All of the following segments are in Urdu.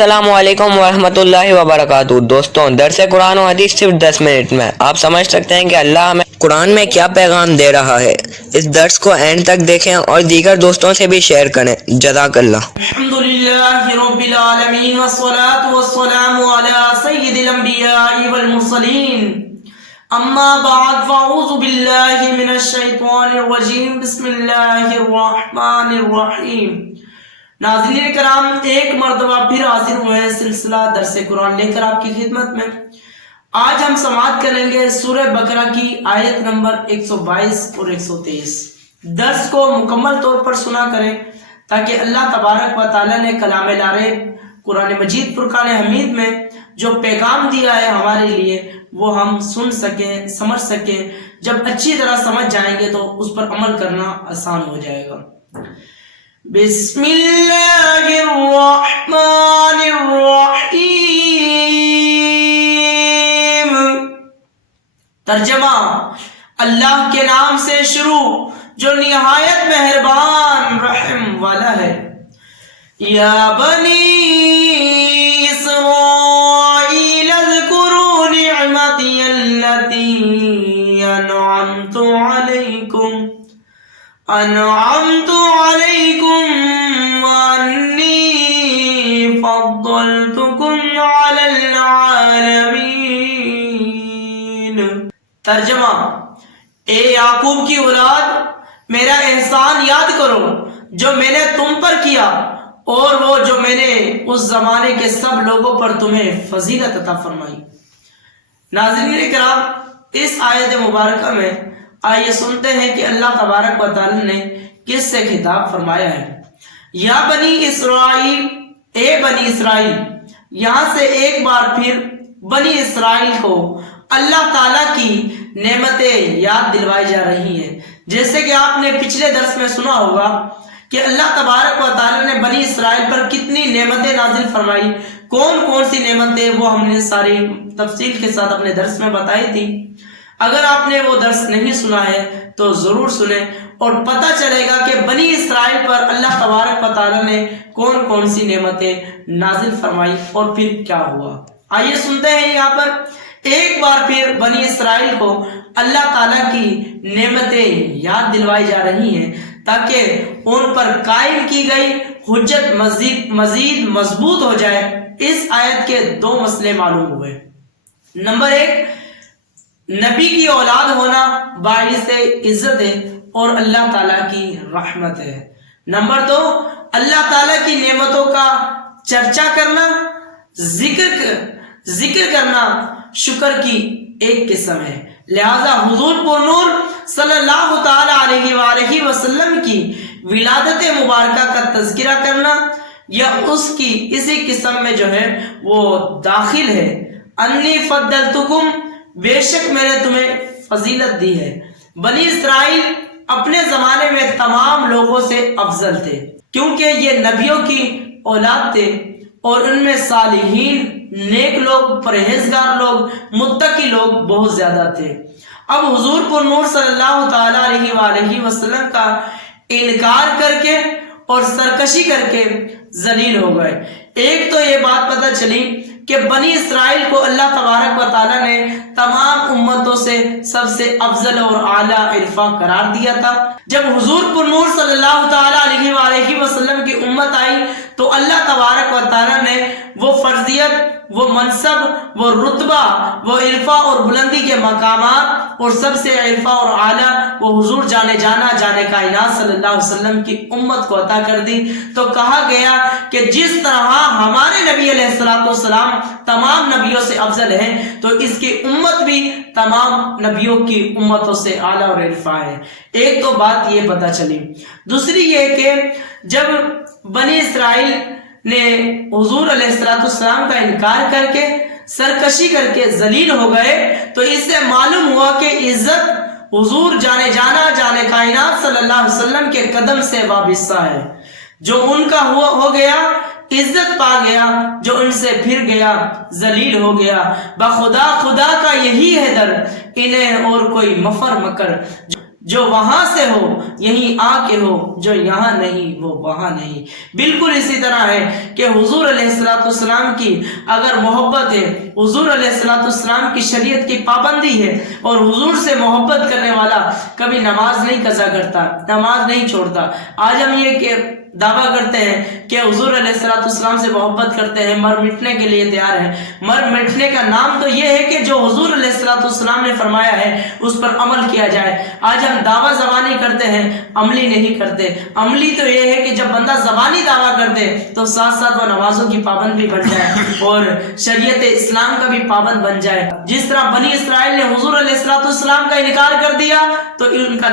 السلام علیکم ورحمۃ اللہ وبرکاتہ۔ دوستوں، درس قرآن و حدیث صرف 10 منٹ میں آپ سمجھ سکتے ہیں کہ اللہ ہمیں قرآن میں کیا پیغام دے رہا ہے۔ اس درس کو اینڈ تک دیکھیں اور دیگر دوستوں سے بھی شیئر کریں۔ جزاک اللہ۔ الحمدللہ رب العالمین والصلاة والسلام علی سید الانبیاء والمرسلین، اما بعد فاعوذ باللہ من الشیطان الرجیم، بسم اللہ الرحمن الرحیم۔ ناظرین کرام، ایک مرتبہ پھر حاضر ہوئے ہیں سلسلہ درس قرآن لے کر آپ کی خدمت میں۔ آج ہم سماعت کریں گے سورہ بقرہ کی آیت نمبر 122 اور 123۔ درس کو مکمل طور پر سنا کریں تاکہ اللہ تبارک و تعالیٰ نے کلام لاریب قرآن مجید فرقان حمید میں جو پیغام دیا ہے ہمارے لیے وہ ہم سن سکیں، سمجھ سکیں۔ جب اچھی طرح سمجھ جائیں گے تو اس پر عمل کرنا آسان ہو جائے گا۔ بسم اللہ الرحمن الرحیم۔ ترجمہ: اللہ کے نام سے شروع جو نہایت مہربان رحم والا ہے۔ یا بنی اسرائیل اذکروا نعمتی التي انعمت علیکم وانی فضلتکم علی العالمین۔ ترجمہ: اے یعقوب کی اولاد، میرا احسان یاد کرو جو میں نے تم پر کیا اور وہ جو میں نے اس زمانے کے سب لوگوں پر تمہیں فضیلت عطا فرمائی۔ ناظرین کرام، اس آیت مبارکہ میں آئیے سنتے ہیں کہ اللہ تبارک و تعالی نے کس سے خطاب فرمایا ہے۔ یا بنی اسرائیل، اے بنی اسرائیل۔ یہاں سے ایک بار پھر بنی اسرائیل کو اللہ تعالیٰ کی نعمتیں یاد دلوائی جا رہی ہیں۔ جیسے کہ آپ نے پچھلے درس میں سنا ہوگا کہ اللہ تبارک و تعالیٰ نے بنی اسرائیل پر کتنی نعمتیں نازل فرمائی، کون کون سی نعمتیں، وہ ہم نے ساری تفصیل کے ساتھ اپنے درس میں بتائی تھی۔ اگر آپ نے وہ درس نہیں سنا ہے تو ضرور سنیں اور پتہ چلے گا کہ بنی اسرائیل پر اللہ تبارک و تعالیٰ نے کون کون سی نعمتیں نازل فرمائی اور پھر کیا ہوا۔ آئیے سنتے ہیں۔ یہاں پر ایک بار پھر بنی اسرائیل کو اللہ تعالیٰ کی نعمتیں یاد دلوائی جا رہی ہیں تاکہ ان پر قائم کی گئی حجت مزید مضبوط ہو جائے۔ اس آیت کے دو مسئلے معلوم ہوئے۔ نمبر ایک، نبی کی اولاد ہونا باعث عزت ہے اور اللہ تعالیٰ کی رحمت ہے۔ نمبر دو، اللہ تعالیٰ کی نعمتوں کا چرچا کرنا، ذکر کرنا شکر کی ایک قسم ہے۔ لہذا حضور پر نور صلی اللہ تعالی علیہ وآلہ وسلم کی ولادت مبارکہ کا تذکرہ کرنا یا اس کی اسی قسم میں جو ہے وہ داخل ہے۔ انی فضلتکم، بے شک میں نے تمہیں فضیلت دی ہے۔ بنی اسرائیل اپنے زمانے میں تمام لوگوں سے افضل تھے کیونکہ یہ نبیوں کی اولاد تھے اور ان میں صالحین، نیک لوگ، پرہیزگار لوگ، متقی لوگ بہت زیادہ تھے۔ اب حضور پر نور صلی اللہ تعالی علیہ وآلہ وسلم کا انکار کر کے اور سرکشی کر کے ذلیل ہو گئے۔ ایک تو یہ بات پتہ چلی کہ بنی اسرائیل کو اللہ تبارک و تعالیٰ نے تمام امتوں سے سب سے افضل اور اعلیٰ عرفہ قرار دیا تھا۔ جب حضور پر نور صلی اللہ تعالیٰ علیہ وآلہ وسلم کی امت آئی تو اللہ تبارک و تعالیٰ نے وہ فرضیت، وہ منصب، وہ رتبہ، وہ عرفہ اور بلندی کے مقامات اور سب سے عرفہ اور اعلیٰ وہ حضور جانے کائنات صلی اللہ علیہ وسلم کی امت کو عطا کر دی۔ تو کہا گیا کہ جس طرح ہمارے نبی علیہ السلام تمام نبیوں سے افضل ہیں تو اس کی امت بھی تمام نبیوں کی امتوں سے اعلیٰ اور عرفہ ہے۔ ایک تو بات یہ پتہ چلی۔ دوسری یہ کہ جب بنی اسرائیل نے حضور علیہ السلام کا انکار کر کے سرکشی کر کے ذلیل ہو گئے تو اس سے معلوم ہوا کہ عزت حضور جانے کائنات صلی اللہ علیہ وسلم کے قدم سے وابستہ ہے۔ جو ان کا ہو گیا عزت پا گیا، جو ان سے پھر گیا ذلیل ہو گیا۔ خدا کا یہی ہے در، انہیں اور کوئی مفر مکر۔ جو وہاں سے ہو یہیں آ کے ہو، جو یہاں نہیں وہ وہاں نہیں۔ بالکل اسی طرح ہے کہ حضور علیہ السلام کی اگر محبت ہے، حضور علیہ السلام کی شریعت کی پابندی ہے، اور حضور سے محبت کرنے والا کبھی نماز نہیں قضا کرتا، نماز نہیں چھوڑتا۔ آج ہم یہ کہ دعویٰ کرتے ہیں کہ حضور علیہ السلام سے محبت کرتے ہیں، مر مٹنے کے لیے تیار ہیں۔ مر مٹنے کا نام تو یہ ہے کہ جو حضور علیہ السلام نے فرمایا ہے اس پر عمل کیا جائے۔ آج ہم دعویٰ زبانی کرتے ہیں، عملی نہیں کرتے۔ عملی تو یہ ہے کہ جب بندہ زبانی دعویٰ کرتے تو ساتھ ساتھ وہ نمازوں کی پابند بھی بن جائے اور شریعت اسلام کا بھی پابند بن جائے۔ جس طرح بنی اسرائیل نے حضور علیہ السلام کا انکار کر دیا تو ان کا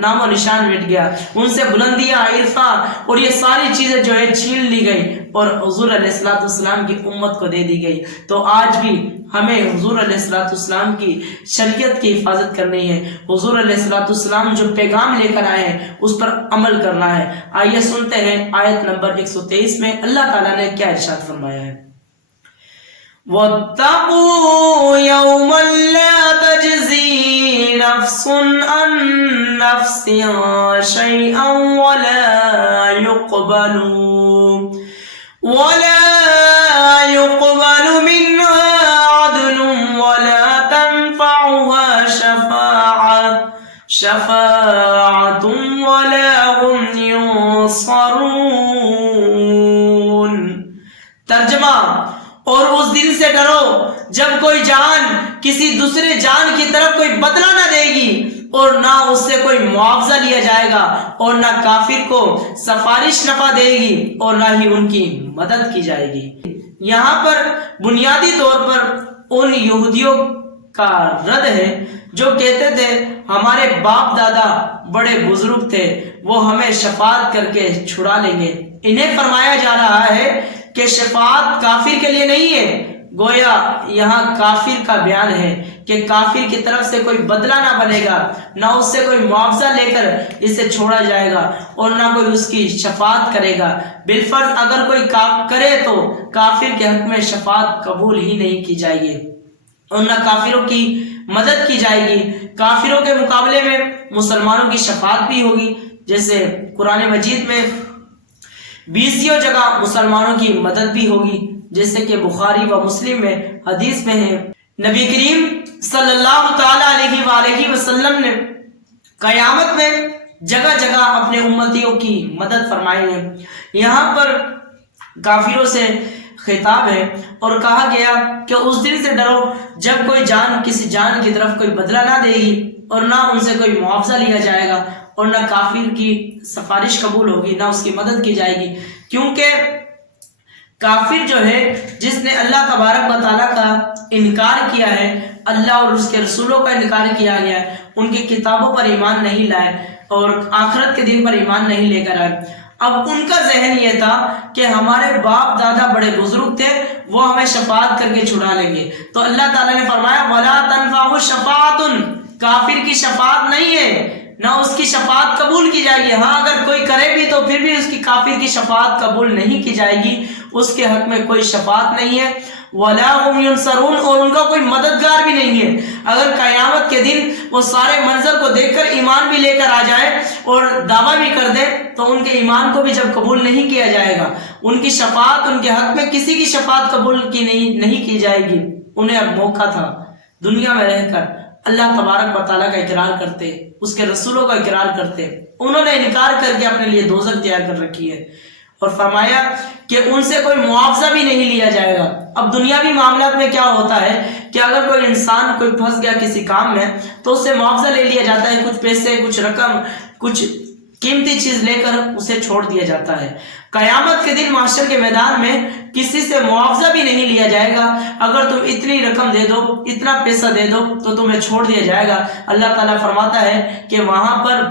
نام و نشان مٹ گیا، ان سے بلندیاں، عرفہ اور یہ ساری چیزیں جو ہے چھین لی گئی اور حضور علیہ السلام کی امت کو دے دی گئی۔ تو آج بھی ہمیں حضور علیہ السلام کی شریعت کی حفاظت کرنی ہے، حضور علیہ السلام جو پیغام لے کر آئے ہیں اس پر عمل کرنا ہے۔ آئیے سنتے ہیں آیت نمبر 123 میں اللہ تعالیٰ نے کیا ارشاد فرمایا ہے۔ وَاتَّقُوا يَوْمًا لَا تَجْزِي نَفْسٌ عَن نَفْسٍ شَيْئًا وَلَا يُقْبَلُ مِنْهَا عَدْلٌ وَلَا تَنفَعُهَا شَفَاعَةٌ وَلَا هُمْ يُنصَرُونَ۔ ترجمہ: اور اس دن سے ڈرو جب کوئی جان کسی دوسرے جان کی طرف کوئی بدلہ نہ دے گی اور نہ اس سے کوئی معاوضہ لیا جائے گا، اور نہ کافر کو سفارش نفع دے گی اور نہ ہی ان کی مدد کی جائے گی۔ یہاں پر بنیادی طور پر ان یہودیوں کا رد ہے جو کہتے تھے ہمارے باپ دادا بڑے بزرگ تھے، وہ ہمیں شفاعت کر کے چھڑا لیں گے۔ انہیں فرمایا جا رہا ہے کہ شفاعت کافر کے لیے نہیں ہے، گویا یہاں کافر کا بیان ہے کہ کافر کی طرف سے کوئی بدلہ نہ بنے گا، نہ اس سے کوئی معاوضہ لے کر اسے چھوڑا جائے گا اور نہ کوئی اس کی شفاعت کرے گا۔ بالفرض اگر کوئی کرے تو کافر کے حق میں شفاعت قبول ہی نہیں کی جائے گی اور نہ کافروں کی مدد کی جائے گی۔ کافروں کے مقابلے میں مسلمانوں کی شفاعت بھی ہوگی، جیسے قرآن مجید میں 20 جگہ مسلمانوں کی مدد بھی ہوگی، جیسے کہ بخاری و مسلم میں حدیث میں ہے نبی کریم صلی اللہ تعالی علیہ وآلہ وسلم نے قیامت میں جگہ جگہ اپنے امتیوں کی مدد فرمائی ہے۔ یہاں پر کافروں سے خطاب ہے اور کہا گیا کہ اس دن سے ڈرو جب کوئی جان کسی جان کی طرف کوئی بدلہ نہ دے گی اور نہ ان سے کوئی معاوضہ لیا جائے گا اور نہ کافر کی سفارش قبول ہوگی، نہ اس کی مدد کی جائے گی، کیونکہ کافر جو ہے جس نے اللہ تبارک و تعالیٰ کا انکار کیا ہے، اللہ اور اس کے رسولوں کا انکار کیا گیا ہے، ان کی کتابوں پر ایمان نہیں لائے اور آخرت کے دن پر ایمان نہیں لے کر آئے۔ اب ان کا ذہن یہ تھا کہ ہمارے باپ دادا بڑے بزرگ تھے، وہ ہمیں شفاعت کر کے چھڑا لیں گے، تو اللہ تعالیٰ نے فرمایا وَلَا تَنفَعُ شَفَاعَةٌ، کافر کی شفاعت نہیں ہے، نہ اس کی شفاعت قبول کی جائے گی۔ ہاں اگر کوئی کرے بھی تو پھر بھی اس کی کافر کی شفاعت قبول نہیں کی جائے گی، اس کے حق میں کوئی شفاعت نہیں ہے۔ وَلَا هُمْ يُنصَرُونَ، اور ان کا کوئی مددگار بھی نہیں ہے۔ اگر قیامت کے دن وہ سارے منظر کو دیکھ کر ایمان بھی لے کر آ جائے اور دعویٰ بھی کر دے تو ان کے ایمان کو بھی جب قبول نہیں کیا جائے گا، ان کی شفاعت ان کے حق میں کسی کی شفاعت قبول کی نہیں کی جائے گی۔ انہیں اب موقع تھا دنیا میں رہ کر اللہ تبارک و تعالیٰ کا اقرار کرتے، اس کے رسولوں کا اقرار کرتے، انہوں نے انکار کر کے اپنے لیے دوزخ تیار کر رکھی ہے اور فرمایا کہ ان سے کوئی معاوضہ بھی نہیں لیا جائے گا۔ اب دنیاوی معاملات میں کیا ہوتا ہے کہ اگر کوئی انسان کوئی پھنس گیا کسی کام میں تو اس سے معاوضہ لے لیا جاتا ہے، کچھ پیسے، کچھ رقم، کچھ قیمتی چیز لے کر اسے چھوڑ دیا جاتا ہے۔ قیامت کے دن محشر کے میدان میں کسی سے معاوضہ بھی نہیں لیا جائے گا، اگر تم اتنی رقم دے دو، اتنا پیسہ دے دو تو تمہیں چھوڑ دیا جائے گا۔ اللہ تعالیٰ فرماتا ہے کہ وہاں پر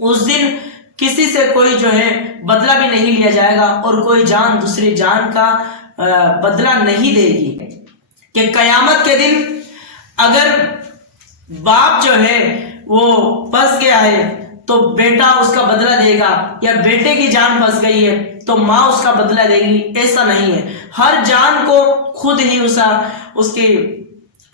اس دن کسی سے کوئی جو ہے بدلہ بھی نہیں لیا جائے گا اور کوئی جان دوسری جان کا بدلہ نہیں دے گی۔ کہ قیامت کے دن اگر باپ جو ہے وہ پھنس گیا ہے تو بیٹا اس کا بدلہ دے گا، یا بیٹے کی جان پھنس گئی ہے تو ماں اس کا بدلہ دے گی، ایسا نہیں ہے۔ ہر جان کو خود ہی اس کی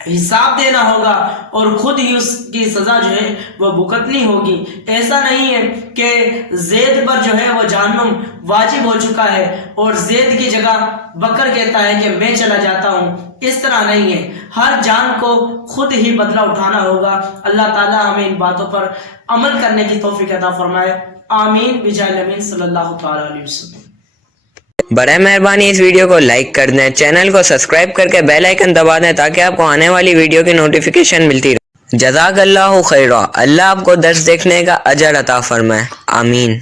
حساب دینا ہوگا اور خود ہی اس کی سزا جو ہے وہ بھگتنی ہوگی۔ ایسا نہیں ہے کہ زید پر جو ہے وہ جہنم واجب ہو چکا ہے اور زید کی جگہ بکر کہتا ہے کہ میں چلا جاتا ہوں، اس طرح نہیں ہے۔ ہر جان کو خود ہی بدلہ اٹھانا ہوگا۔ اللہ تعالی ہمیں ان باتوں پر عمل کرنے کی توفیق عطا فرمائے، آمین بجاہ نبی صلی اللہ تعالی علیہ وسلم۔ برائے مہربانی اس ویڈیو کو لائک کر دیں، چینل کو سبسکرائب کر کے بیل آئیکن دبا دیں تاکہ آپ کو آنے والی ویڈیو کی نوٹیفیکیشن ملتی رہے۔ جزاک اللہ خیرہ، اللہ آپ کو درس دیکھنے کا اجر عطا فرمائے، آمین۔